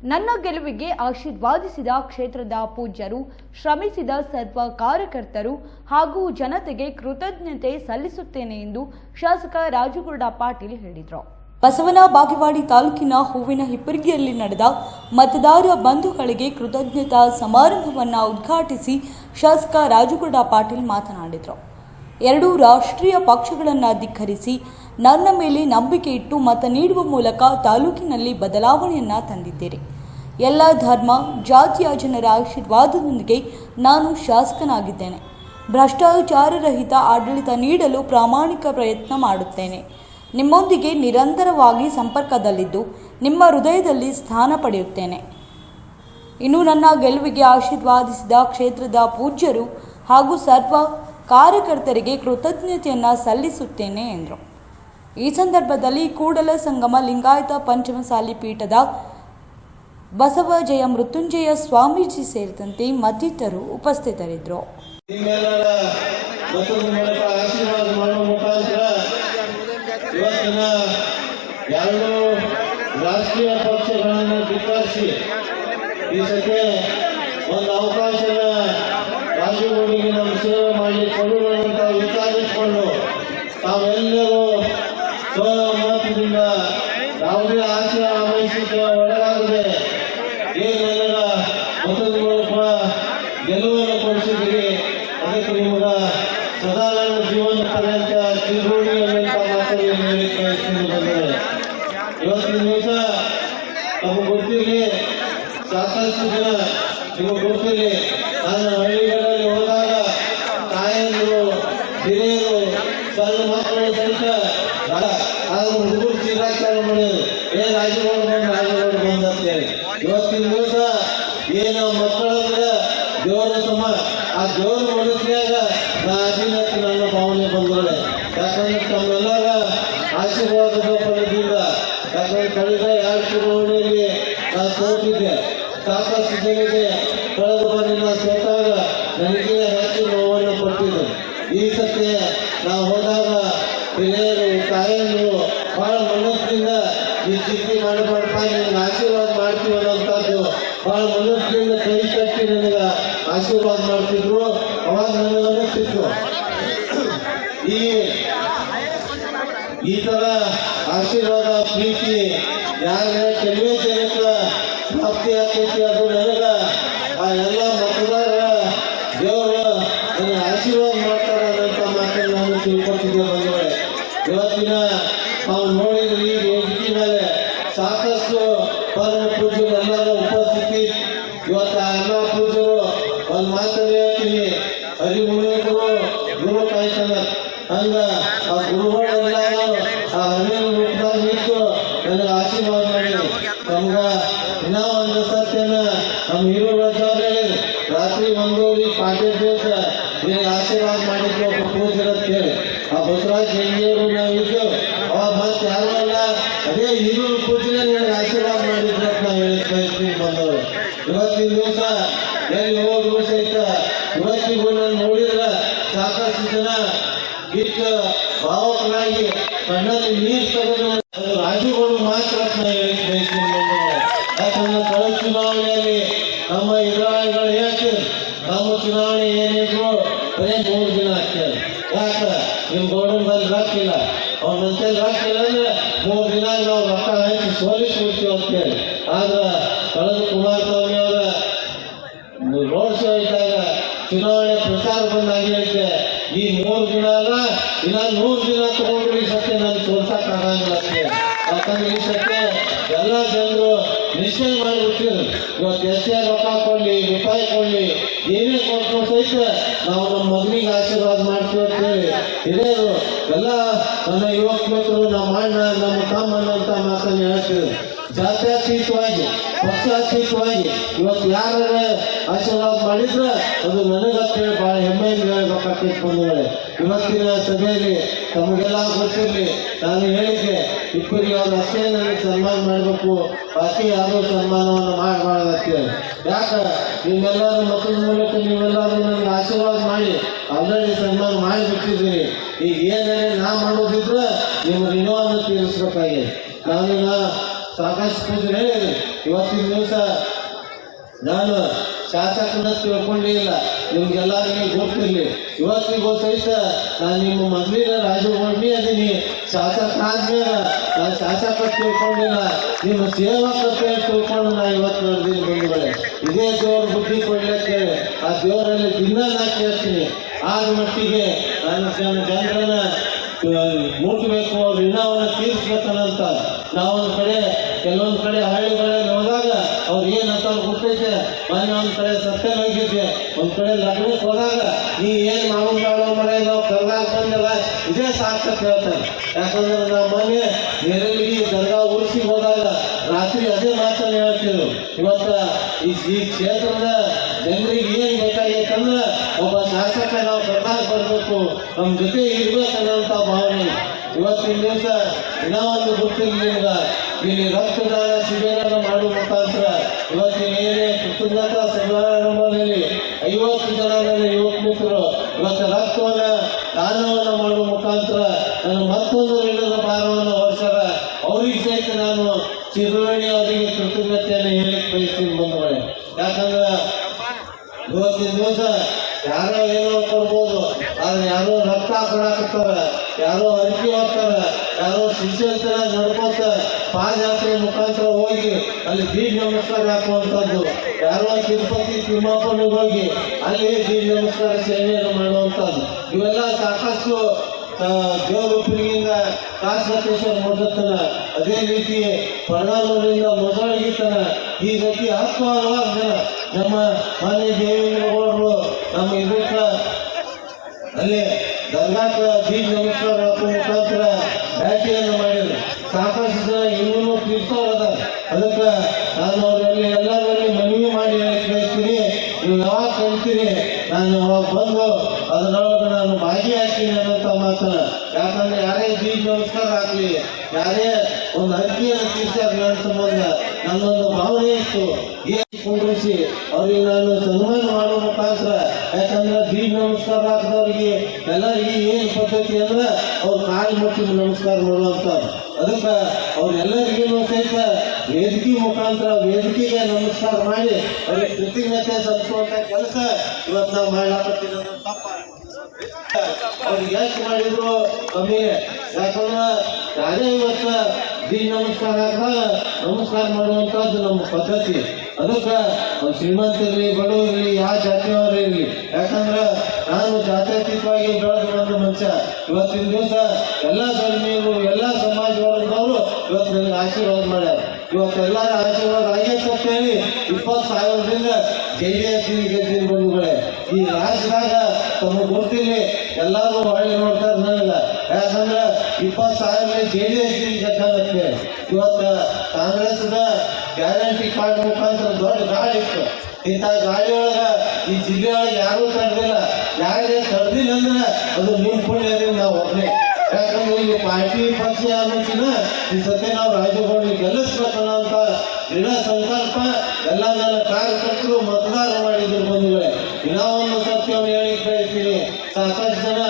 ನನ್ನ ಗೆಲುವಿಗೆ ಆಶೀರ್ವಾದಿಸಿದ ಕ್ಷೇತ್ರದ ಪೂಜ್ಯರು, ಶ್ರಮಿಸಿದ ಸರ್ವ ಕಾರ್ಯಕರ್ತರು ಹಾಗೂ ಜನತೆಗೆ ಕೃತಜ್ಞತೆ ಸಲ್ಲಿಸುತ್ತೇನೆ ಎಂದು ಶಾಸಕ ರಾಜುಗೌಡ ಪಾಟೀಲ್ ಹೇಳಿದರು. ಬಸವನ ಬಾಗೇವಾಡಿ ತಾಲೂಕಿನ ಹೂವಿನ ಹಿಪ್ಪರಿಗೆಯಲ್ಲಿ ನಡೆದ ಮತದಾರ ಬಂಧುಗಳಿಗೆ ಕೃತಜ್ಞತಾ ಸಮಾರಂಭವನ್ನು ಉದ್ಘಾಟಿಸಿ ಶಾಸಕ ರಾಜುಗೌಡ ಪಾಟೀಲ್ ಮಾತನಾಡಿದರು. 2 ರಾಷ್ಟ್ರೀಯ ಪಕ್ಷಗಳನ್ನು ಧಿಕ್ಕರಿಸಿ ನನ್ನ ಮೇಲೆ ನಂಬಿಕೆ ಇಟ್ಟು ಮತ ನೀಡುವ ಮೂಲಕ ತಾಲೂಕಿನಲ್ಲಿ ಬದಲಾವಣೆಯನ್ನು ತಂದಿದ್ದೀರಿ. ಎಲ್ಲ ಧರ್ಮ ಜಾತಿಯ ಜನರ ಆಶೀರ್ವಾದದೊಂದಿಗೆ ನಾನು ಶಾಸಕನಾಗಿದ್ದೇನೆ. ಭ್ರಷ್ಟಾಚಾರ ರಹಿತ ಆಡಳಿತ ನೀಡಲು ಪ್ರಾಮಾಣಿಕ ಪ್ರಯತ್ನ ಮಾಡುತ್ತೇನೆ. ನಿಮ್ಮೊಂದಿಗೆ ನಿರಂತರವಾಗಿ ಸಂಪರ್ಕದಲ್ಲಿದ್ದು ನಿಮ್ಮ ಹೃದಯದಲ್ಲಿ ಸ್ಥಾನ ಪಡೆಯುತ್ತೇನೆ. ಇನ್ನು ನನ್ನ ಗೆಲುವಿಗೆ ಆಶೀರ್ವಾದಿಸಿದ ಕ್ಷೇತ್ರದ ಪೂಜ್ಯರು ಹಾಗೂ ಸರ್ವ ಕಾರ್ಯಕರ್ತರಿಗೆ ಕೃತಜ್ಞತೆಯನ್ನು ಸಲ್ಲಿಸುತ್ತೇನೆ ಎಂದರು. ಈ ಸಂದರ್ಭದಲ್ಲಿ ಕೂಡಲ ಸಂಗಮ ಲಿಂಗಾಯತ ಪಂಚಮಸಾಲಿ ಪೀಠದ ಬಸವ ಜಯ ಮೃತ್ಯುಂಜಯ ಸ್ವಾಮೀಜಿ ಸೇರಿದಂತೆ ಮತ್ತಿತರರು ಉಪಸ್ಥಿತರಿದ್ದರು. ರಾಷ್ಟ್ರೀಯ ಪಕ್ಷಗಳನ್ನು ಧಿಕ್ಕರಿಸಿ ಈ ಸತಿ ಒಂದು ಅವಕಾಶದ ರಾಜುಗೌಡಿಗೆ ನಮ್ಮ ಸೇವೆ ಮಾಡಿ ಕೊಡುವಂತ ವಿಚಾರಿಸಿಕೊಂಡು ತಾವೆಲ್ಲರೂ ಸ್ವಮತದಿಂದ ಯಾವುದೇ ಆಶಯ ಆಮೈಸಿಕೆ ಒಳಗಾಗದೆ ಏನೆಲ್ಲ ಮತದ ಮೂಲಕ ಗೆಲುವನ್ನು ಕೊಡಿಸಿದ್ದೀರಿ. ಅದಕ್ಕೆ ನಿಮಗ ಸದಾ ನನ್ನ ಜೀವನ ಪರ್ಯಂತ ತಿರುಗುಣಿಯಲ್ಲಿಂತ ಮಾತನ್ನು ಬಂದಿದೆ. ಇವತ್ತಿನ ದಿವಸ ನಮಗೆ ಗೊತ್ತಿರಲಿ, ಸಾಕಷ್ಟು ಜನ ನಿಮಗೆ ಗೊತ್ತಿರಲಿ, ನಾನು ಹಳ್ಳಿಗಳಲ್ಲಿ ಹೋದಾಗ ತಾಯಂದರು, ಹಿರಿಯರು, ಸಣ್ಣ ಮಕ್ಕಳು ಸಹಿತ ಹುಡುಗರು ಚೀರಾಚಾರ ಮಾಡೋದು, ರಾಜಗೌಡ ಬಂದ ಅಂತೇಳಿ. ಇವತ್ತಿನ ದಿವಸ ಏನು ಮಕ್ಕಳಂದ್ರೆ ದೇವರ ಸಮ, ಆ ದೇವರ ಮನಸ್ಸಿನಾಗ ನಾ ಅಧೀನಕ್ಕೆ ನನ್ನ ಭಾವನೆ ಬಂದೋಳೆ. ಯಾಕಂದ್ರೆ ತಮ್ಮೆಲ್ಲರ ಆಶೀರ್ವಾದದ ಫಲದಿಂದ, ಯಾಕಂದ್ರೆ ಕಳೆದ 2 ಚುನಾವಣೆಯಲ್ಲಿ ನಾನು ಸೋತಿದ್ದೆ. ಸಾಕಷ್ಟು ಜನರಿಗೆ ಕಳೆದ ಬಾರಿ ನಾನು ಸೋತಾಗ ನನಗೆ ಹೆಚ್ಚು ನೋವನ್ನು ಕೊಟ್ಟಿದ್ದೆ. ಈ ಸತಿ ನಾವು ಹೋದಾಗ ಹಿರಿಯರು, ತಾಯಂದರು ಬಹಳ ಮನಸ್ಸಿನಿಂದ ಈ ಚಿಂತೆ ಮಾಡಬಾರ್ದ, ನಿನಗೆ ಆಶೀರ್ವಾದ ಮಾಡ್ತೀವಿ ಅನ್ನೋಂಥದ್ದು ಬಹಳ ಮನಸ್ಸಿನಿಂದ ಕೈ ಕಟ್ಟಿ ನನಗೆ ಆಶೀರ್ವಾದ ಮಾಡ್ತಿದ್ರು. ಅವಾಗ ನನಗೆ ಅನ್ನಿಸ್ತಿತ್ತು ಈ ತರ ಆಶೀರ್ವಾದ ಪ್ರೀತಿ ಯಾರ ಕೆಲವೇ ಜನಕ್ಕೆ ಪ್ರಾಪ್ತಿ ಆಗ್ತೈತಿ. ಅದು ನನಗ ಆ ಎಲ್ಲ ಮತದಾರರ ದೇವರು ನನಗೆ ಆಶೀರ್ವಾದ ಮಾಡ್ತಾರೆ ಅನ್ನೋಂಥ ಮಾತನ್ನು ನಾನು ತಿಳ್ಕೊತಿದ್ದೆ ಬಂದವಳೆ. ಇವತ್ತಿನ ನಾವು ನೋಡಿದ್ರೆ ಈ ವೇದಿಕೆ ಮೇಲೆ ಸಾಕಷ್ಟು ಪರಮ ಪೂಜ್ಯರು ಎಲ್ಲರ ಉಪಸ್ಥಿತಿ. ಇವತ್ತು ಆ ಎಲ್ಲ ಪೂಜ್ಯರು ಒಂದು ಮಾತನ್ನು ಹೇಳ್ತೀನಿ, ಹರಿಮುನಿಗಳು ಗುರು ಕಾಯ್ತಾನ, ಹಂಗ ಆ ಗುರುಗಳೆಲ್ಲರೂ ಆ ಹರಿಯ ರೂಪದಾಗ ನಿಂತು ನನಗೆ ಆಶೀರ್ವಾದ ಮಾಡಿ ನಮ್ಗ ಇನ್ನ ಒಂದು ಸತ್ಯನ ನಮ್ಮ ಹಿರಿಯರ ಜವಾಬ್ದಾರಿ ರಾತ್ರಿ 1 ಪಾಟೀಲ್ ದಿವಸ ನಿನಗೆ ಆಶೀರ್ವಾದ ಮಾಡಿದ್ರು ಒಬ್ಬ ಪೂಜ್ಯರ ಅಂತೇಳಿ. ಆ ಬಸವರಾಜ ಹೆಂಗಿಯವರು ನಾವು ಇದ್ದೇವೆ, ಅವಾಗ ಮತ್ತೆ ಯಾರು ಅಲ್ಲ, ಅದೇ ಹಿರಿಯರು ಪೂಜೆನೇ ನನಗೆ ಆಶೀರ್ವಾದ ಮಾಡಿದ್ರು ಅಂತ ನಾವು ಹೇಳಿ ಬಯಸ್ತೀವಿ ಬಂದವರು. ಇವತ್ತಿನ ದಿವಸ ಎಲ್ಲಿ ಹೋದ್ರು ಸಹಿತ ಇವತ್ತಿಗೂ ನಾನು ನೋಡಿದ್ರೆ ಸಾಕಷ್ಟು ಜನ ಇಷ್ಟು ಭಾವಕರಾಗಿ ಕಣ್ಣಲ್ಲಿ ನೀರು ತೆಗೆದು ರಾಜುಗಳು ಮಾತ್ರ ನಾನು ಹೇಳಿ ಬಯಸ್ತೀನಿ ಬಂದವರು. ಯಾಕಂದ್ರೆ ಕಳೆದ ಚುನಾವಣೆಯಲ್ಲಿ ನಮ್ಮ ಎದುರಾಳಿಗಳು ಹೇಳ್ತೀವಿ, ನಮ್ಮ ಚುನಾವಣೆ ಏನಿದ್ರು ಬರೀ 3 ದಿನ ಆಗ್ತದೆ. ಯಾಕೆ ನಿಮ್ಮ ಗೌಡನ ಬಂದು ರೊಕ್ಕಿಲ್ಲ, ಅವ್ರ ಮಂತ್ರಿ ರೊಕ್ಕಿಲ್ಲ ಅಂದ್ರೆ 3 ದಿನ ನಾವು ರೊಕ್ಕ ಹಾಕಿ ಸೋಲಿಸ್ಬಿಡ್ತೀವಿ ಅಂತೇಳಿ. ಆದ್ರೆ ಕಳೆದ ಕುಮಾರಸ್ವಾಮಿ ಅವರ ರೋಡ್ ಶೋ ಇದ್ದಾಗ ಚುನಾವಣೆ ಪ್ರಚಾರ ಬಂದಾಗ ಹೇಳಿದ್ದೆ, ಈ 3 ದಿನ ಅಲ್ಲ ಇನ್ನ 100 ದಿನ ತಗೊಂಡ್ರು ಈ ಸತ್ಯ ನಾನು ತೋರ್ಸಕ್ಕಾಗಂಗಿಲ್ಲ ಅಂತೇಳಿ. ಯಾಕಂದ್ರೆ ಈ ಸತ್ಯ ಎಲ್ಲ ಜನರು ನಿಶ್ಚಯ ಮಾಡಿಬಿಟ್ಟಿದ್ರು. ಇವತ್ತು ಎಷ್ಟೇ ರೊಕ್ಕ ಕೊಡ್ಲಿ, ರೂಪಾಯಿ ಕೊಡ್ಲಿ, ಏನೇ ಕೊಟ್ಟರು ಸಹಿತ ನಾವು ನಮ್ಮ ಮಗನಿಗೆ ಆಶೀರ್ವಾದ ಮಾಡ್ತೀವಿ ಅಂತೇಳಿ ಹಿರಿಯರು ಎಲ್ಲ ನನ್ನ ಯುವಕ ಮಿತ್ರರು, ನಮ್ಮ ಅಣ್ಣ, ನಮ್ಮ ತಮ್ಮನಂತ ಮಾತನ್ನು ಹೇಳ್ತಿದ್ರು. ಜಾತ್ಯಾತೀತವಾಗಿ, ಪಕ್ಷಾತೀತವಾಗಿ ಇವತ್ತು ಯಾರ ಆಶೀರ್ವಾದ ಮಾಡಿದ್ರೆ ಅದು ನನಗಂತೇಳಿ ಬಹಳ ಹೆಮ್ಮೆಯಿಂದ ಹೇಳ್ಬೇಕಾಗ್ತೈತೆ ಬಂಧುಗಳೇ. ಇವತ್ತಿನ ಸಭೆಯಲ್ಲಿ ತಮಗೆಲ್ಲ ಗೊತ್ತಿರಲಿ, ನಾನು ಹೇಳಿದ್ದೆ ಇಬ್ಬರಿಗೆ ಅವ್ರು ಅಷ್ಟೇ ನನಗೆ ಸನ್ಮಾನ ಮಾಡಬೇಕು, ಬಾಕಿ ಯಾರು ಸನ್ಮಾನವನ್ನು ಮಾಡಬಾರ್ದಂತೇಳಿ. ಯಾಕೆ ನೀವೆಲ್ಲರೂ ಮತದ ಮೂಲಕ ನೀವೆಲ್ಲರೂ ನನಗೆ ಆಶೀರ್ವಾದ ಮಾಡಿ ಆಲ್ರೆಡಿ ಸನ್ಮಾನ ಮಾಡಿಬಿಟ್ಟಿದ್ದೀರಿ. ಈಗ ಏನೇ ನಾ ಮಾಡೋದಿದ್ರೆ ನಿಮ್ಮ ಋಣವನ್ನು ತೀರಿಸ್ಬೇಕಾಗಿದೆ. ನಾನಿನ್ನ ಸಾಕಷ್ಟು ಪೂಜೆ ಹೇಳಿದೆ. ಇವತ್ತಿನ ಇವತ್ತಿನ ದಿವಸ ನಾನು ಶಾಸಕನ ತಿಳ್ಕೊಂಡೇ ಇಲ್ಲ, ನಿಮ್ಗೆಲ್ಲರಿಗೂ ಗೊತ್ತಿರಲಿ. ಇವತ್ತಿಗೂ ಸಹಿತ ನಾನು ನಿಮ್ಮ ಮೊದಲಿನ ರಾಜಗೋಡ್ನಿ ಅದೀನಿ. ಶಾಸಕ ಆದ್ಮೇಲೆ ನಾನು ಶಾಸಕ ತಿಳ್ಕೊಂಡಿಲ್ಲ, ನಿಮ್ಮ ಸೇವಕ ತಿಳ್ಕೊಂಡು ನಾನು ಇವತ್ತು ನಡೆದೀನಿ ಬಂಧುಗಳೇ. ಇದೇ ದೇವ್ರ ಬುದ್ಧಿ ಕೊಡ್ಲಿಕ್ಕೆ ಆ ದೇವರಲ್ಲಿ ದಿನ ನಾ ಕೇಳ್ತೀನಿ. ಆದ ಮಟ್ಟಿಗೆ ನಾನು ಜನರನ್ನ ಮುಟ್ಟಬೇಕು, ಅವ್ರ ಋಣವನ್ನು ತೀರಿಸ್ಬೇಕನ್ನಂತ ನಾವೊಂದು ಕಡೆ ಕೆಲವೊಂದು ಕಡೆ ಹಳ್ಳಿಗಳಲ್ಲಿ ಹೋದಾಗ ಅವ್ರು ಏನಂತ ಗೊತ್ತೈತೆ. ಮೊನ್ನೆ ಒಂದು ಕಡೆ ಸತ್ಯ ಹೋಗಿದ್ದೆ, ಒಂದು ಕಡೆ ಲಗ್ನಕ್ಕೆ ಹೋದಾಗ ನೀ ಏನು ಮಾಮೂಲು ಮಾಡೋ ಮನೆ ನಾವು ಕರ್ನಾಗ ಬಂದಲ್ಲ ಇದೇ ಸಾರ್ಥಕ ಹೇಳ್ತಾರೆ. ಯಾಕಂದ್ರೆ ನಾವು ಮೊನ್ನೆ ನೆರಳಿಗೆ ದರ್ಗಾ ಉಳಿಸಿ ಹೋದಾಗ ರಾತ್ರಿ ಅದೇ ಮಾತನ್ನು ಹೇಳ್ತಿದ್ರು. ಇವತ್ತ ಈ ಕ್ಷೇತ್ರದ ಜನರಿಗೆ ಏನು ಬೇಕಾಗೈತಂದ್ರೆ ಒಬ್ಬ ಶಾಸಕ ನಾವು ಕರ್ನಾಗ ಬರಬೇಕು, ನಮ್ಮ ಜೊತೆ ಇರ್ಬೇಕನ್ನೋಂಥ ಭಾವನೆ. ಇವತ್ತಿನ ದಿವಸ ಇನ್ನೊಂದು ಗೊತ್ತಿರಲಿ ನಿಮ್ಗೆ, ಇಲ್ಲಿ ರಕ್ತದಾನ ಶಿಬಿರ ಮಾಡುವ ಮುಖಾಂತರ ಇವತ್ತಿನ ಏನೇ ಕೃತಜ್ಞತಾ ಸಮಾರಂಭದಲ್ಲಿ 50 ಜನ ನನ್ನ ಯುವಕ ಮಿತ್ರರು ಇವತ್ತು ರಕ್ತವನ್ನ ದಾನವನ್ನು ಮಾಡುವ ಮುಖಾಂತರ ನನ್ನ ಮತ್ತೊಂದು ಋಣದ ಭಾರವನ್ನು ಹೊರಿಸ್ಯಾರ. ಅವ್ರಿಗೆ ಸಹಿತ ನಾನು ಚಿರುವಣಿ ಅವರಿಗೆ ಕೃತಜ್ಞತೆಯನ್ನು ಹೇಳಿಕ್ ಬಯಸ್ತೀನಿ ಬಂಧುಗಳೇ. ಯಾಕಂದ್ರೆ ಇವತ್ತಿನ ದಿವಸ ಯಾರೋ ಏನೋ ಕೊಡ್ಬೋದು, ಆದ್ರೆ ಯಾರೋ ರಕ್ತ ಕೊಡಾಕತ್ತಾರ, ಯಾರೋ ಅರಿಕೆ ಹೋಗ್ತಾರ, ಯಾರೋ ಶಿಷ್ಯಂತರ ನಡ್ಕೋತ ಪಾದಯಾತ್ರೆ ಮುಖಾಂತರ ಹೋಗಿ ಅಲ್ಲಿ ಬೀಜ ನಮಸ್ಕಾರ ಹಾಕುವಂಥದ್ದು, ಯಾರೋ ತಿರುಪತಿ ತಿಮ್ಮಪ್ಪನಿಗೆ ಹೋಗಿ ಅಲ್ಲಿ ಬೀಜ ನಮಸ್ಕಾರ ಸೇವೆಯನ್ನು ಮಾಡುವಂಥದ್ದು, ಇವೆಲ್ಲ ಸಾಕಷ್ಟು ದೇವರುಪ್ಪರಿಗಿಂದ ಕಾಸಬಸವೇಶ್ವರ ಮಠದತನ, ಅದೇ ರೀತಿ ಪರಗಾಲೂರಿನಿಂದ ಮೊದಲಿಗಿತನ, ಈ ರೀತಿ ಹಲವಾರು ಜನ ನಮ್ಮ ಮಾನ್ಯ ದೇವೇಂದ್ರಗೌಡರು ನಮ್ಮ ಇದಕ್ಕ ಅಲ್ಲಿ ದರ್ಗಾಕ ಬೀಜ ನಮಸ್ಕಾರ ಹಾಕುವ ಮುಖಾಂತರ ಭೇಟಿಯನ್ನು ಮಾಡಿದ್ರು. ಸಾಕಷ್ಟು ಜನ ಇನ್ನೂ ತೀರ್ಥವ್ರದ. ಅದಕ್ಕೆ ನಾನು ಅವರಲ್ಲಿ ಎಲ್ಲರಲ್ಲಿ ಮನವಿ ಮಾಡಿ ಹೇಳ್ತೀನಿ, ನೀವು ಯಾವಾಗ ಕಲ್ತೀರಿ ನಾನು ಯಾವಾಗ ಬಂದು ಅದರೊಳಗೆ ನಾನು ಭಾಗಿಯಾಗ್ತೀನಿ ಅನ್ನೋಂಥ ಮಾತನ್ನ. ಯಾಕಂದ್ರೆ ಯಾರೇ ಬೀಜ ನಮಸ್ಕಾರ ಹಾಕ್ಲಿ, ಯಾರೇ ಒಂದು ಅರ್ಜಿಯನ್ನು ತೀರ್ಸಾಗ ನನ್ನ ಸಂಬಂಧ ನನ್ನೊಂದು ಭಾವನೆ ಇತ್ತು, ಏನು ಕುಂಡ್ರಿಸಿ ಅವ್ರಿಗೆ ನಾನು ಸನ್ಮಾನ ಮಾಡುವ ಮುಖಾಂತರ. ಯಾಕಂದ್ರೆ ಬೀಜ ನಮಸ್ಕಾರ ಹಾಕಿದವ್ರಿಗೆ ಎಲ್ಲರಿಗೆ ಏನು ಪದ್ಧತಿ ಅಂದ್ರೆ ಅವ್ರು ಕಾಲು ಮುಟ್ಟಿ ನಮಸ್ಕಾರ ಮಾಡುವಂತ. ಅದಕ್ಕೆ ಅವ್ರೆಲ್ಲರಿಗೂ ಸಹಿತ ವೇದಿಕೆ ಮುಖಾಂತರ ವೇದಿಕೆಗೆ ನಮಸ್ಕಾರ ಮಾಡಿ ಅವ್ರಿಗೆ ಕೃತಜ್ಞತೆ ಸಲ್ಲಿಸುವಂತ ಕೆಲಸ ಇವತ್ತು ನಾವು ಮಾಡ್ಲಾಕತ್ತೀವಿ. ಅನ್ನೋದು ತಪ್ಪ. ಅವ್ರಿಗೆ ಎಷ್ಟು ಮಾಡಿದ್ರು ಕಮ್ಮಿ. ಯಾಕಂದ್ರೆ ಯಾರೇ ಇವತ್ತು ಬೀಜ ನಮಸ್ಕಾರ ಹಾಕಿದಾಗ ನಮಸ್ಕಾರ ಮಾಡುವಂಥದ್ದು ನಮ್ಮ ಪದ್ಧತಿ. ಅದಕ್ಕೆ ಒಂದು ಶ್ರೀಮಂತರಿರಲಿ ಬಡವರಿರಲಿ ಯಾವ ಜಾತಿಯವರಿರಲಿ, ಯಾಕಂದ್ರೆ ನಾನು ಜಾತ್ಯತೀತವಾಗಿ ಬೆಳೆದು ಬಂದ ಮನುಷ್ಯ. ಇವತ್ತಿನ ದಿವಸ ಎಲ್ಲ ಧರ್ಮೀಯರು ಎಲ್ಲ ಸಮಾಜ ವರ್ಗದವರು ಇವತ್ತು ನನಗೆ ಆಶೀರ್ವಾದ ಮಾಡ್ಯಾರ. ಇವತ್ತೆಲ್ಲರ ಆಶೀರ್ವಾದ ಆಗೈತೆ ಅಂತ ಹೇಳಿ 20,000ರಿಂದ JDS ಗೆದ್ದಿನ ಬಂಧುಗಳೇ. ಈ ರಾಜ್ಯದಾಗ ತಮಗೆ ಗೊತ್ತಿಲ್ಲ, ಎಲ್ಲರೂ ಹೊಳ್ಳಿ ನೋಡ್ತಾರೆ ನನಗೆ. ಯಾಕಂದ್ರೆ 20,000 JDS ಗೆದ್ದಾಗತ್ತೆ. ಇವತ್ತು ಕಾಂಗ್ರೆಸ್ದ ಗ್ಯಾರಂಟಿ ಕಾರ್ಡ್ ಮುಖಾಂತರ ದೊಡ್ಡ ಗಾಡಿ ಇತ್ತು. ಇಂಥ ಗಾಡಿಯೊಳಗ ಈ ಜಿಲ್ಲೆಯೊಳಗೆ ಯಾರೂ ತಡೆದಿಲ್ಲ. ಯಾರೇ ತಡೆದಿಲ್ಲ ಅಂದ್ರೆ ಅದು ನಿಮ್ಮ ಪುಣ್ಯದಿಂದ ನಾವು ಒಬ್ಬನೇ. ಯಾಕಂದ್ರೆ ಇಲ್ಲಿ ಪಾರ್ಟಿ ಪಕ್ಷ ಅನ್ನೋಕಿನ ಈ ಸತಿ ನಾವು ರಾಜಗೋಡಿ ಗೆಲ್ಲಿಸ್ಬೇಕನ್ನೋಂಥ ದೃಢ ಸಂಕಲ್ಪ ಎಲ್ಲ ನನ್ನ ಕಾರ್ಯಕರ್ತರು ಮತದಾರ ಮಾಡಿದ್ರು ಬಂಧುಗಳೇ. ಇನ್ನೂ ಒಂದು ಸತ್ಯವನ್ನು ಹೇಳಿಕ್ ಬಯಸ್ತೀನಿ, ಸಾಕಷ್ಟು ಜನ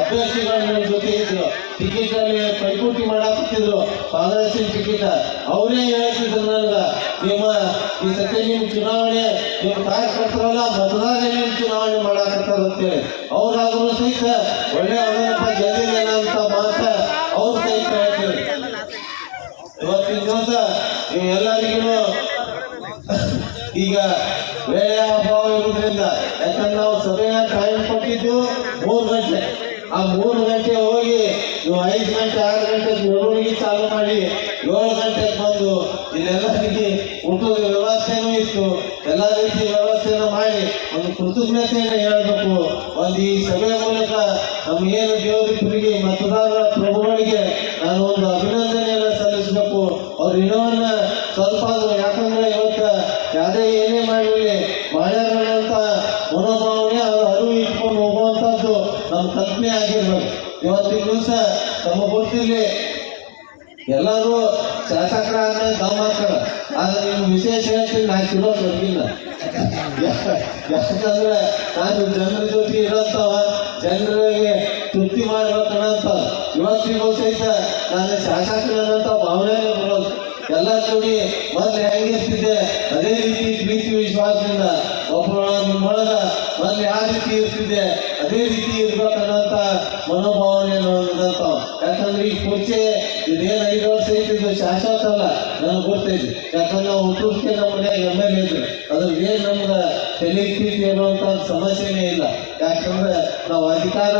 ಅಭ್ಯರ್ಥಿಗಳು ನಿಮ್ಮ ಜೊತೆ ಇದ್ರು, ಟಿಕೆಟ್ ಅಲ್ಲಿ ಪೈಪೋಟಿ ಮಾಡಾಕತ್ತಿದ್ರು ಕಾಂಗ್ರೆಸ್ಸಿನ ಟಿಕೆಟ್. ಅವರೇ ಹೇಳ್ತಿದ್ರು ನನಗೆ, ನಿಮ್ಮ ಈ ಸತಿ ನಿಮ್ಮ ಚುನಾವಣೆ ನಿಮ್ಮ ಕಾರ್ಯಕರ್ತರಲ್ಲ ಮತದಾರ ನಿಮ್ಮ ಚುನಾವಣೆ ಮಾಡಾಕತ್ತಾರ ಅಂತೇಳಿ. ಅವ್ರಾದ್ರೂ ಸಹಿತ ಒಳ್ಳೆ ಅವನಪ್ಪ ಗೆದ್ದಿದ್ದೇನೆ ಅಂತ ಮಾತ ಅವ್ರು ಸಹಿತ ಹೇಳ್ತೀವಿ. ಇವತ್ತಿನ ದಿವಸ ಎಲ್ಲರಿಗೂ ಈಗ ವೇಳೆ ಅಭಾವ ಇರುವುದರಿಂದ, ಯಾಕಂದ್ರೆ ನಾವು ಸಭೆಯ ಟೈಮ್ ಕೊಟ್ಟಿದ್ದು 3 ಗಂಟೆ. ಆ 3 ಗಂಟೆ ಹೋಗಿ ನೀವು 5 ಗಂಟೆ 6 ಗಂಟೆಗೆ ಮೆರವಣಿಗೆ ಚಾಲು ಮಾಡಿ 7 ಗಂಟೆಗೆ ಬಂದು ಇಲ್ಲೆಲ್ಲರಿಗೆ ಊಟದ ವ್ಯವಸ್ಥೆನೂ ಇತ್ತು. ಎಲ್ಲ ರೀತಿ ವ್ಯವಸ್ಥೆಯನ್ನು ಮಾಡಿ ಒಂದು ಕೃತಜ್ಞತೆಯನ್ನು ಹೇಳಬೇಕು. ಒಂದು ಈ ಸಭೆಯ ಮೂಲಕ ನಮಗೇನು ದೇವರಿಬ್ಬರಿಗೆ ಮತದಾರರ ಪ್ರಭುಗಳಿಗೆ ನಾನು ಒಂದು ಅಭಿನಂದನೆಯನ್ನು ಸಲ್ಲಿಸಬೇಕು. ಅವ್ರ ಋಣವನ್ನ ಸ್ವಲ್ಪ ಆದ್ರು, ಯಾಕಂದ್ರೆ ಇವತ್ತು ಯಾರೇ ಏನೇ ಮಾಡಲಿ ಮಾಡ್ಯಾರಂತ ಮನೋಭಾವನೆ ಅವ್ರ ಅರಿವು ಇಟ್ಕೊಂಡು ಹೋಗುವಂಥದ್ದು ನಮ್ಮ ಕಲ್ಪನೆ ಆಗಿರ್ಬೇಕು. ಇವತ್ತಿನ ದಿವಸ ತಮಗೆ ಗೊತ್ತಿರಲಿ, ಎಲ್ಲರೂ ಶಾಸಕರಾದ್ರೆ ದಮ್ ಹಾಕ್ತಾರೆ. ಆದ್ರೆ ನೀವು ವಿಶೇಷ ಹೇಳ್ತೀನಿ, ನಾನು ಕಿಲೋ ದೊಡ್ಡಿಲ್ಲ. ಯಾಕಂದ್ರೆ ನಾನು ಜನರ ಜೊತೆ ಇರೋಂಥವ, ಜನರಿಗೆ ತೃಪ್ತಿ ಮಾಡ್ಬೇಕನ್ನಂತ ಇವತ್ತಿಗೂ ಸಹಿತ ನಾನು ಶಾಸಕರನ್ನಂತ ಭಾವನೆ ಬರೋದು. ಎಲ್ಲ ಎಲ್ಲ ಕೂಡಿ ಮೊದಲು ಹೆಂಗಿರ್ತಿದ್ದೆ ಅದೇ ರೀತಿ ಪ್ರೀತಿ ವಿಶ್ವಾಸದಿಂದ ನಿಮ್ಮೊಳಗ ಮೊದಲು ಯಾವ ರೀತಿ ಇರ್ತಿದ್ದೆ ಅದೇ ರೀತಿ ಇರ್ಬೇಕನ್ನೋಂಥ ಮನೋಭಾವನೆಯನ್ನು ಹೊಂದಿದಂಥವು. ಯಾಕಂದ್ರೆ ಈ ಕುರ್ಚಿ ಇದೇನು 5 ವರ್ಷ ಐತಿದ್ದು ಶಾಶ್ವತ ಅಲ್ಲ, ನನಗೆ ಗೊತ್ತೈತಿ. ಯಾಕಂದ್ರೆ ನಾವು ಹುಟ್ಟುಕ್ಕೆ ನಮ್ಮ ಮನೆಯಾಗ MLA ಇದ್ರು, ಅದ್ರ ಏನು ನಮ್ಗೆ ತಲೆ ಪ್ರೀತಿ ಅನ್ನುವಂಥ ಸಮಸ್ಯೆನೇ ಇಲ್ಲ. ಯಾಕಂದ್ರೆ ನಾವು ಅಧಿಕಾರ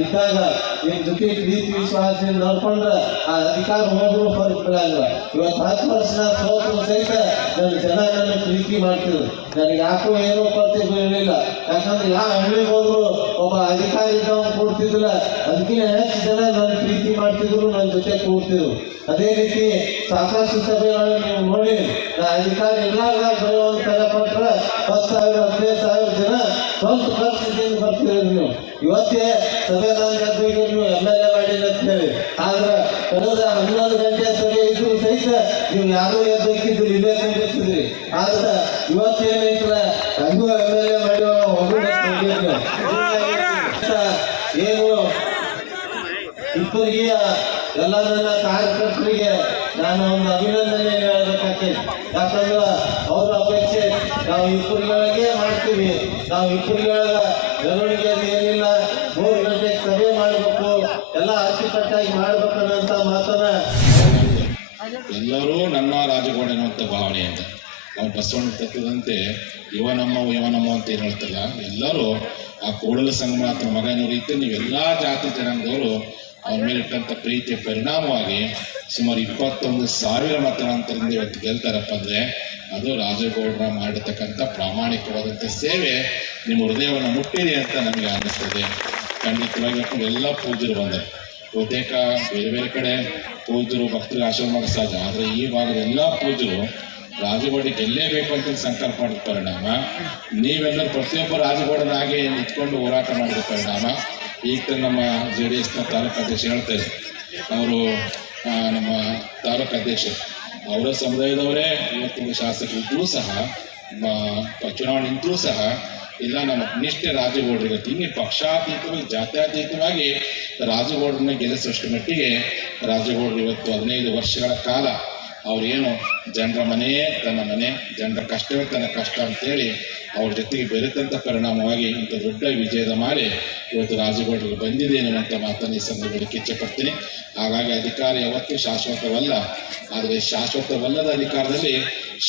ಇದ್ದಾಗ ನಿಮ್ಮ ಜೊತೆ ಪ್ರೀತಿ ವಿಶ್ವಾಸದಿಂದ ನೋಡ್ಕೊಂಡ್ರೆ ಆ ಅಧಿಕಾರ ಹೋದ್ರು ಹೊರಗೆ ಬೀಳಂಗಿಲ್ಲ. ಇವತ್ತು 10 ವರ್ಷ ಸೋತರು ಸಹಿತ ನನ್ನ ಜನ ನನ್ನ ಪ್ರೀತಿ ಮಾಡ್ತಿದ್ರು. ನನಗೆ ಯಾಕೋ ಏನೋ ಕೊರತೆ ಬೀಳಲಿಲ್ಲ. ಯಾಕಂದ್ರೆ ಯಾವ ಹಳ್ಳಿಗೆ ಹೋದ್ರು ಒಬ್ಬ ಅಧಿಕಾರಿ ಇದ್ದವನು ಕೂಡ್ತಿದ್ದಿಲ್ಲ, ಅದಕ್ಕಿಂತ ಹೆಚ್ಚು ಜನ ನನ್ನ ಪ್ರೀತಿ ಮಾಡ್ತಿದ್ರು, ನನ್ನ ಜೊತೆ ಕೂಡ್ತಿದ್ರು. ಅದೇ ರೀತಿ ಸಾಕಷ್ಟು ಸಭೆಗಳನ್ನು ನೀವು ನೋಡಿ, ನಾ ಅಧಿಕಾರಿ ಇಲ್ಲಾಗ ಬರೆಯುವಂತ ಕೊಟ್ಟರೆ 10,000 15,000 ಜನ ಸ್ವಂತ ಖರ್ಚಿನಿಂದ ಬರ್ತಿದ್ರು. ನೀವು ಇವತ್ತೇ ಸಭೆ ಗೆದ್ದಿಗೆ ನೀವು MLA ಮಾಡಿಲ್ಲ ಅಂತ ಹೇಳಿ, ಆದ್ರೆ ಕಳೆದ 11 ಗಂಟೆ ಸಭೆ ಇದ್ರು ಸಹಿತ ನೀವು ಯಾರು ಎದ್ದಕ್ಕಿದ್ರು ಇಲ್ಲೇ ಕುಂದಿರ್ತಿದ್ರಿ. ಆದ್ರೆ ಇವತ್ತೇನೈತಲ್ಲ ಹಂಗೂ MLA ಮಾಡಿ ಏನು ಇಬ್ಬರಿಗೆ ಎಲ್ಲ ನನ್ನ ಕಾರ್ಯಕರ್ತರಿಗೆ ನಾನು ಒಂದು ಅಭಿನಂದನೆ ಹೇಳಬೇಕಾಗ್ತದೆ. ಯಾಕಂದ್ರೆ ಅವ್ರ ಅಪೇಕ್ಷೆ ನಾವು ಇಬ್ಬರಿಗಳಿಗೆ ಮಾಡ್ತೀವಿ, ನಾವು ಇಬ್ಬರಿಗಳ ಬೆಳವಣಿಗೆ ಏನಿಲ್ಲ, 3 ಗಂಟೆಗೆ ಸಭೆ ಮಾಡಬೇಕು, ಎಲ್ಲ ಅಚ್ಚುಕಟ್ಟಾಗಿ ಮಾಡ್ಬೇಕನ್ನಂತ ಮಾತನ್ನ ಎಲ್ಲರೂ ನನ್ನ ರಾಜಗೌಡ ಅನ್ನುವಂಥ ಭಾವನೆಯಿಂದ ನಾವು ಬಸವಣ್ಣ ತತ್ವದಂತೆ ಇವ ನಮ್ಮ ಅಂತ ಏನು ಹೇಳ್ತಲ್ಲ, ಎಲ್ಲರೂ ಆ ಕೂಡಲ ಸಂಗಮನಾಥನ ಮಗನ ರೀತಿ ನೀವೆಲ್ಲ ಜಾತಿ ಜನಾಂಗದವರು ಅವ್ರ ಮೇಲೆ ಇಟ್ಟಂಥ ಪ್ರೀತಿಯ ಪರಿಣಾಮವಾಗಿ ಸುಮಾರು 21,000 ಮತದಾಂತರದಿಂದ ಇವತ್ತು ಗೆಲ್ತಾರಪ್ಪ ಅಂದರೆ ಅದು ರಾಜಗೌಡರ ಮಾಡಿರ್ತಕ್ಕಂಥ ಪ್ರಾಮಾಣಿಕವಾದಂಥ ಸೇವೆ ನಿಮ್ಮ ಹೃದಯವನ್ನು ಮುಟ್ಟಿದೆ ಅಂತ ನಮಗೆ ಅನ್ನಿಸ್ತದೆ. ಖಂಡಿತವಾಗಿ ಎಲ್ಲ ಪೂಜ್ಯರು ಬಂದರು, ಬಹುತೇಕ ಬೇರೆ ಬೇರೆ ಕಡೆ ಪೂಜ್ಯರು ಭಕ್ತರಿಗೆ ಆಶೀರ್ವಾದ ಸಹಜ, ಆದರೆ ಈ ಭಾಗದ ಎಲ್ಲ ಪೂಜ್ಯರು ರಾಜಗೌಡ ಗೆಲ್ಲೇಬೇಕು ಅಂತ ಸಂಕಲ್ಪ ಮಾಡಿದ ಪರಿಣಾಮ ನೀವೆಲ್ಲರೂ ಪ್ರತಿಯೊಬ್ಬ ರಾಜಗೌಡನಾಗಿ ನಿಂತ್ಕೊಂಡು ಹೋರಾಟ ಮಾಡಿದ ಪರಿಣಾಮ ಈಗ ನಮ್ಮ JDSನ ತಾಲೂಕು ಅಧ್ಯಕ್ಷ ಹೇಳ್ತಾರೆ, ಅವರು ನಮ್ಮ ತಾಲೂಕು ಅಧ್ಯಕ್ಷರು ಅವರ ಸಮುದಾಯದವರೇ ಇವತ್ತು ಶಾಸಕರಿದ್ದರೂ ಸಹ ಚುನಾವಣೆ ನಿಂತರೂ ಸಹ ಇಲ್ಲ ನಮ್ಮ ನಿಷ್ಠೆ ರಾಜಗೌಡರಿಗೆ ಹಿಂಗೆ ಪಕ್ಷಾತೀತವಾಗಿ ಜಾತ್ಯತೀತವಾಗಿ ರಾಜಗೌಡರನ್ನ ಗೆಲ್ಲಿಸುವಷ್ಟು ಮಟ್ಟಿಗೆ ರಾಜಗೌಡರು ಇವತ್ತು 15 ವರ್ಷಗಳ ಕಾಲ ಅವ್ರೇನು ಜನರ ಮನೆಯೇ ತನ್ನ ಮನೆ, ಜನರ ಕಷ್ಟವೇ ತನ್ನ ಕಷ್ಟ ಅಂತೇಳಿ ಅವ್ರ ಜೊತೆಗೆ ಬೆರೆತಂಥ ಪರಿಣಾಮವಾಗಿ ಇಂಥ ದೊಡ್ಡ ವಿಜಯದ ಮಾಲೆ ಇವತ್ತು ರಾಜಗೌಡರಿಗೆ ಬಂದಿದೆ ಅನ್ನುವಂಥ ಮಾತನ್ನು ಈ ಸಂದರ್ಭದಲ್ಲಿ ಇಚ್ಛೆಪಡ್ತೀನಿ. ಹಾಗಾಗಿ ಅಧಿಕಾರ ಯಾವತ್ತೂ ಶಾಶ್ವತವಲ್ಲ, ಆದರೆ ಶಾಶ್ವತವಲ್ಲದ ಅಧಿಕಾರದಲ್ಲಿ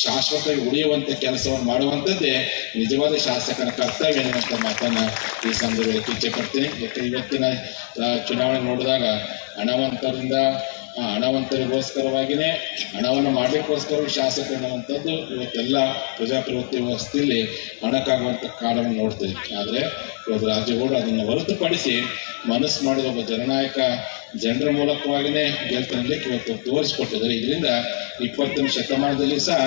ಶಾಶ್ವತವಾಗಿ ಉಳಿಯುವಂಥ ಕೆಲಸವನ್ನು ಮಾಡುವಂಥದ್ದೇ ನಿಜವಾದ ಶಾಸಕನ ಕರ್ತವ್ಯ ಎನ್ನುವಂಥ ಮಾತನ್ನು ಈ ಸಂದರ್ಭದಲ್ಲಿ ಇಚ್ಛೆಪಡ್ತೀನಿ. ಯಾಕಂದರೆ ಇವತ್ತಿನ ಚುನಾವಣೆ ನೋಡಿದಾಗ ಹಣವಂತರಿಗೋಸ್ಕರವಾಗಿಯೇ ಹಣವನ್ನು ಮಾಡಲಿಕ್ಕೋಸ್ಕರ ಶಾಸಕ ಅನ್ನುವಂಥದ್ದು ಇವತ್ತೆಲ್ಲ ಪ್ರಜಾಪ್ರಭುತ್ವ ವ್ಯವಸ್ಥೆಯಲ್ಲಿ ಹಣಕ್ಕಾಗುವಂಥ ಕಾಲವನ್ನು ನೋಡ್ತೀವಿ. ಆದರೆ ಇವತ್ತು ರಾಜಗೌಡ ಅದನ್ನು ಹೊರತುಪಡಿಸಿ ಮನಸ್ಸು ಮಾಡಿದ ಒಬ್ಬ ಜನನಾಯಕ ಜನರ ಮೂಲಕವಾಗಿಯೇ ಗೆಲ್ತನಲಿಕ್ಕೆ ಇವತ್ತು ತೋರಿಸಿಕೊಟ್ಟಿದ್ದಾರೆ. ಇದರಿಂದ 20ನೇ ಶತಮಾನದಲ್ಲಿ ಸಹ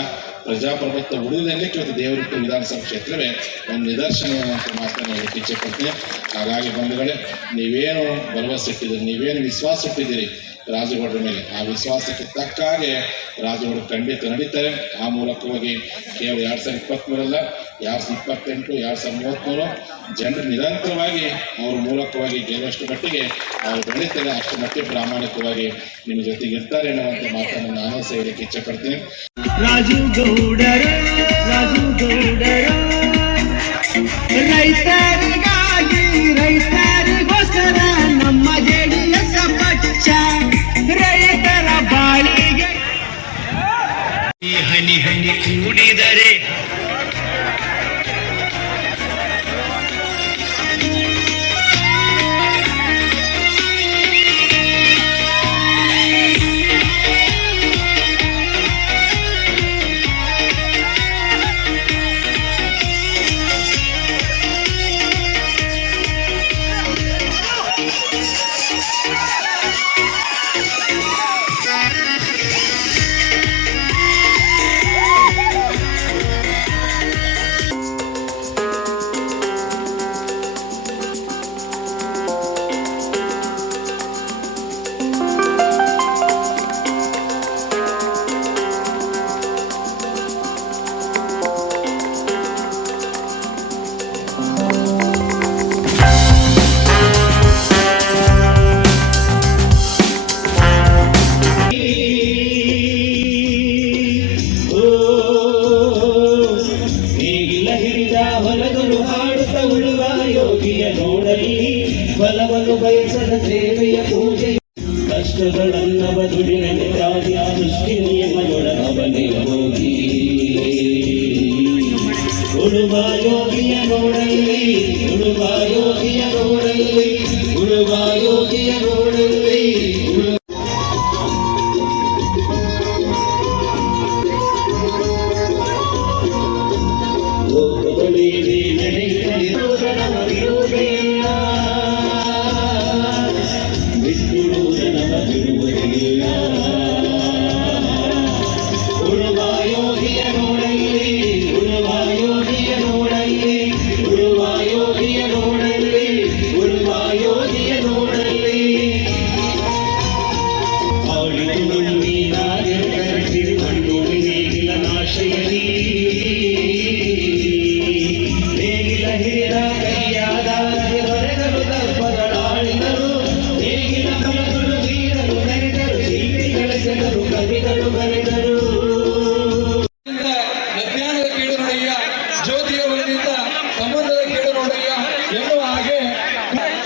ಪ್ರಜಾಪ್ರಭುತ್ವ ಉಳಿದಲಿಕ್ಕೆ ಇವತ್ತು ದೇವರಿಟ್ಟು ವಿಧಾನಸಭಾ ಕ್ಷೇತ್ರವೇ ಒಂದು ನಿದರ್ಶನ ಅಂತ ಮಾತನ್ನು ಇಚ್ಛೆ ಪಡ್ತೀನಿ. ಹಾಗಾಗಿ ಬಂಧುಗಳೇ, ನೀವೇನು ಭರವಸೆ ಇಟ್ಟಿದ್ದೀರಿ, ನೀವೇನು ವಿಶ್ವಾಸ ಇಟ್ಟಿದ್ದೀರಿ ರಾಜಗೌಡರ ಮೇಲೆ, ಆ ವಿಶ್ವಾಸಕ್ಕೆ ತಕ್ಕ ಹಾಗೆ ರಾಜಗೌಡರು ಖಂಡಿತ ನಡೀತಾರೆ. ಆ ಮೂಲಕವಾಗಿ ಕೇವಲ 2023 2028 2033 ಜನರು ನಿರಂತರವಾಗಿ ಅವ್ರ ಮೂಲಕವಾಗಿ ಗೆಲ್ಲುವಷ್ಟು ಮಟ್ಟಿಗೆ ಅವರು ಬೆಳೀತಾರೆ, ಅಷ್ಟು ಮಟ್ಟಿಗೆ ಪ್ರಾಮಾಣಿಕವಾಗಿ ನಿಮ್ಮ ಜೊತೆಗೆ ಇರ್ತಾರೆ ಎನ್ನುವಂಥ ಮಾತನ್ನು ನಾನೇ ಸೇರಲಿಕ್ಕೆ ಇಚ್ಛೆ ಪಡ್ತೀನಿ. ರೈತರಿಗಾಗಿ ರೈತರಿಗೋಸ್ಕರ ನಮ್ಮ JDS ಪಕ್ಷ, ರೈತರ ಬಾಳಿಗೆ ಹನಿ ಹನಿ ಕೂಡಿದರೆ ದುಡಿಮೆಗಾಗಿ ಸೃಷ್ಟಿ ನಿಯಮದೊಳಗವನೇ ಹೋಗಿ ಉಳುವ ಯೋಗಿಯ ನೋಡಲ್ಲಿ ಉಳುವ ಯೋಗಿಯ ನೋಡಲ್ಲಿ ಉಳುವ ಯೋಗಿಯ ನೋಡಲ್ಲಿ ಅಜ್ಞಾನದ ಕೇಡು ನೋಡಯ್ಯ, ಜ್ಯೋತಿಯ ಬಲದಿಂದ ಸಂಬಂಧದ ಕೇಡು ನೋಡಯ್ಯ ಎನ್ನುವ ಹಾಗೆ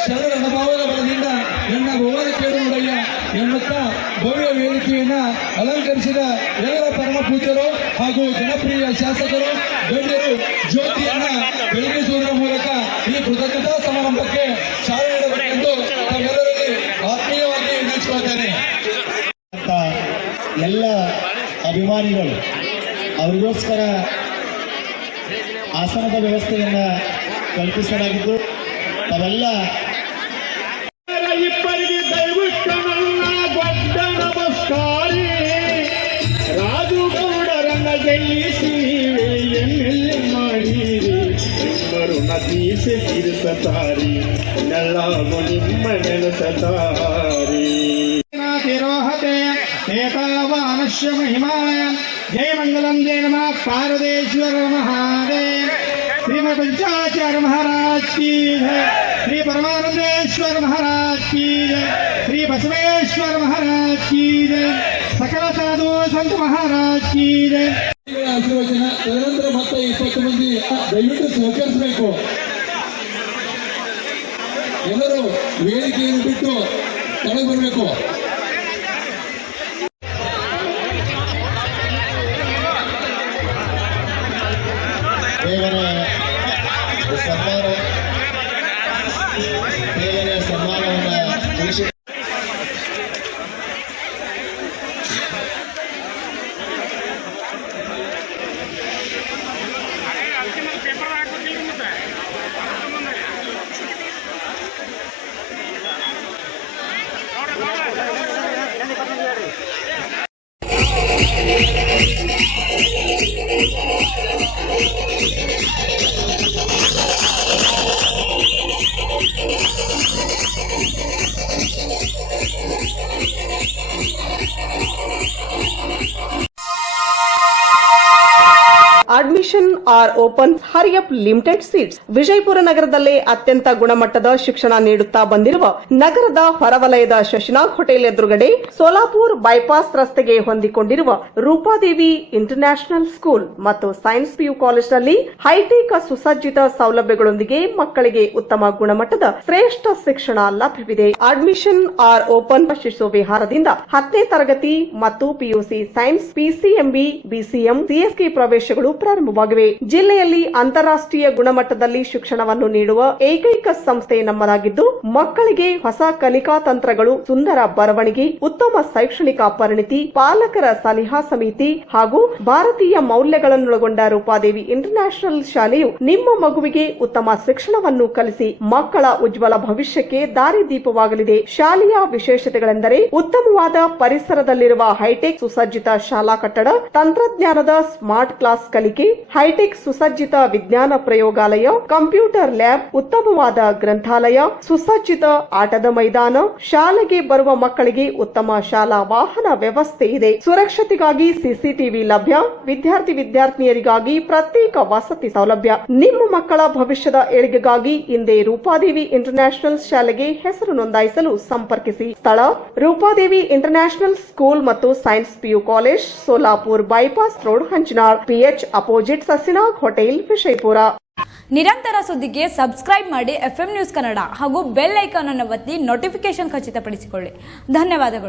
ಶರಣರ ಅನುಭವದ ಬಲದಿಂದ ನನ್ನ ಭುವನ ಕೇಡು ನೋಡಯ್ಯ ಎನ್ನುತ್ತಾ ಭವ್ಯ ವೇದಿಕೆಯನ್ನ ಅಲಂಕರಿಸಿದ ಎಲ್ಲ ಪರಮ ಪೂಜ್ಯರು ಹಾಗೂ ಜನಪ್ರಿಯ ಶಾಸಕರು ಗಣ್ಯರು ಜ್ಯೋತಿಯನ್ನ ಬೆಳಗಿಸುವುದರ ಮೂಲಕ ಈ ಕೃತಜ್ಞತಾ ಸಮಾರಂಭಕ್ಕೆ ಚಾಲನೆ ನೀಡಬೇಕೆಂದು ತಾವೆಲ್ಲರಲ್ಲಿ ಆತ್ಮೀಯವಾಗಿ ವಿನಂತಿಸಿಕೊಳ್ಳುತ್ತೇನೆ. ಎಲ್ಲ ಅಭಿಮಾನಿಗಳು ಅವರಿಗೋಸ್ಕರ ಆಸನದ ವ್ಯವಸ್ಥೆಯನ್ನು ಕಲ್ಪಿಸಲಾಗಿದ್ದು ತಾವೆಲ್ಲ ಇಬ್ಬರಿಗೆ ದಯವಿಟ್ಟು ನನ್ನ ದೊಡ್ಡ ನಮಸ್ಕಾರಿ ರಾಜುಗೌಡರನ್ನ ಗೆಲ್ಲಿಸಿ ಎನ್ನೆಲ್ಲಿ ಮಾಡಿರಿ ನಿಮ್ಮರು ನತೀಸಿ ತೀರಿಸತಾರಿ ನೆಲ್ಲಾಗು ನಿಮ್ಮ ನೆನೆಸತಾರಿ ತಿರೋಹತೆ ಏತಾವಾನಶ್ಯ ಮಹಿಮಾಯ जय मंगलम जय नमः पार्वदेश्वर महादेव श्रीमद पंचाचार्य महाराज की जय, श्री परमानंदेश्वर महाराज की जय, श्री बसवेश्वर महाराज की जय, सकल साधु संत महाराज की जय. ಆಶೀರ್ವಚನ ತದನಂತರ ಮತ್ತೆ 20 ಮಂದಿ ದಯವಿಟ್ಟು ಸಹಕರಿಸಬೇಕು. ಎಲ್ಲರೂ ವೇದಿಕೆಯನ್ನು ಬಿಟ್ಟು ಕೆಳಗೆ ಬರಬೇಕು. ದೇವರ ಸನ್ಮಾನವನ್ನು admission are open hurry up limited seats. Vijayapura ನಗರದಲ್ಲೇ ಅತ್ಯಂತ ಗುಣಮಟ್ಟದ ಶಿಕ್ಷಣ ನೀಡುತ್ತಾ ಬಂದಿರುವ ನಗರದ ಹೊರವಲಯದ ಶಶಿನಾಗ್ ಹೋಟೆಲ್ ಎದುರುಗಡೆ ಸೋಲಾಪುರ್ ಬೈಪಾಸ್ ರಸ್ತೆಗೆ ಹೊಂದಿಕೊಂಡಿರುವ ರೂಪಾದೇವಿ ಇಂಟರ್ನ್ಯಾಷನಲ್ ಸ್ಕೂಲ್ ಮತ್ತು ಸೈನ್ಸ್ ಪಿಯು ಕಾಲೇಜಿನಲ್ಲಿ ಹೈಟೆಕ್ ಸುಸಜ್ಜಿತ ಸೌಲಭ್ಯಗಳೊಂದಿಗೆ ಮಕ್ಕಳಿಗೆ ಉತ್ತಮ ಗುಣಮಟ್ಟದ ಶ್ರೇಷ್ಠ ಶಿಕ್ಷಣ ಲಭ್ಯವಿದೆ. ಅಡ್ಮಿಷನ್ ಆರ್ ಓಪನ್ ಶಿಶು ವಿಹಾರದಿಂದ 10ನೇ ತರಗತಿ ಮತ್ತು PUC science, PCMB, BCM, CSK ಪ್ರವೇಶಗಳು ಪ್ರಾರಂಭವಾಗಿವೆ. ಜಿಲ್ಲೆಯಲ್ಲಿ ಅಂತಾರಾಷ್ಟ್ರೀಯ ಗುಣಮಟ್ಟದಲ್ಲಿ ಶಿಕ್ಷಣವನ್ನು ನೀಡುವ ಏಕೈಕ ಸಂಸ್ಥೆ ನಮ್ಮದಾಗಿದ್ದು, ಮಕ್ಕಳಿಗೆ ಹೊಸ ಕಲಿಕಾ ತಂತ್ರಗಳು, ಸುಂದರ ಬರವಣಿಗೆ, ಉತ್ತಮ ಶೈಕ್ಷಣಿಕ ಪರಿಣಿತಿ, ಪಾಲಕರ ಸಲಹಾ ಸಮಿತಿ ಹಾಗೂ ಭಾರತೀಯ ಮೌಲ್ಯಗಳನ್ನೊಳಗೊಂಡ ರೂಪಾದೇವಿ ಇಂಟರ್ನ್ಯಾಷನಲ್ ಶಾಲೆಯು ನಿಮ್ಮ ಮಗುವಿಗೆ ಉತ್ತಮ ಶಿಕ್ಷಣವನ್ನು ಕಲಿಸಿ ಮಕ್ಕಳ ಉಜ್ವಲ ಭವಿಷ್ಯಕ್ಕೆ ದಾರಿದೀಪವಾಗಲಿದೆ. ಶಾಲೆಯ ವಿಶೇಷತೆಗಳೆಂದರೆ ಉತ್ತಮವಾದ ಪರಿಸರದಲ್ಲಿರುವ ಹೈಟೆಕ್ ಸುಸಜ್ಜಿತ ಶಾಲಾ ಕಟ್ಟಡ, ತಂತ್ರಜ್ಞಾನದ ಸ್ಮಾರ್ಟ್ ಕ್ಲಾಸ್ ಕಲಿಕೆ, ಹೈಟೆಕ್ ಸುಸಜ್ಜಿತ ವಿಜ್ಞಾನ ಪ್ರಯೋಗಾಲಯ, ಕಂಪ್ಯೂಟರ್ ಲ್ಯಾಬ್, ಉತ್ತಮವಾದ ಗ್ರಂಥಾಲಯ, ಸುಸಜ್ಜಿತ ಆಟದ ಮೈದಾನ, ಶಾಲೆಗೆ ಬರುವ ಮಕ್ಕಳಿಗೆ ಉತ್ತಮ ಶಾಲಾ ವಾಹನ ವ್ಯವಸ್ಥೆ ಇದೆ. ಸುರಕ್ಷತೆಗಾಗಿ ಸಿಸಿಟಿವಿ ಲಭ್ಯ, ವಿದ್ಯಾರ್ಥಿನಿಯರಿಗಾಗಿ ಪ್ರತ್ಯೇಕ ವಸತಿ ಸೌಲಭ್ಯ. ನಿಮ್ಮ ಮಕ್ಕಳ ಭವಿಷ್ಯದ ಏಳಿಗೆಗಾಗಿ ಇಂದೇ ರೂಪಾದೇವಿ ಇಂಟರ್ನ್ಯಾಷನಲ್ ಶಾಲೆಗೆ ಹೆಸರು ನೋಂದಾಯಿಸಲು ಸಂಪರ್ಕಿಸಿ. ಸ್ಥಳ ರೂಪಾದೇವಿ ಇಂಟರ್ನ್ಯಾಷನಲ್ ಸ್ಕೂಲ್ ಮತ್ತು science PU college, Solapur bypass road, Hanchinal, PH opposite Sasinag hotel, Vijayapura. ನಿರಂತರ ಸುದ್ದಿಗೆ ಸಬ್ಸ್ಕ್ರೈಬ್ ಮಾಡಿ FM ನ್ಯೂಸ್ ಕನ್ನಡ ಹಾಗೂ ಬೆಲ್ ಐಕಾನ್ ಅನ್ನು ಒತ್ತಿ ನೋಟಿಫಿಕೇಶನ್ ಖಚಿತಪಡಿಸಿಕೊಳ್ಳಿ. ಧನ್ಯವಾದಗಳು.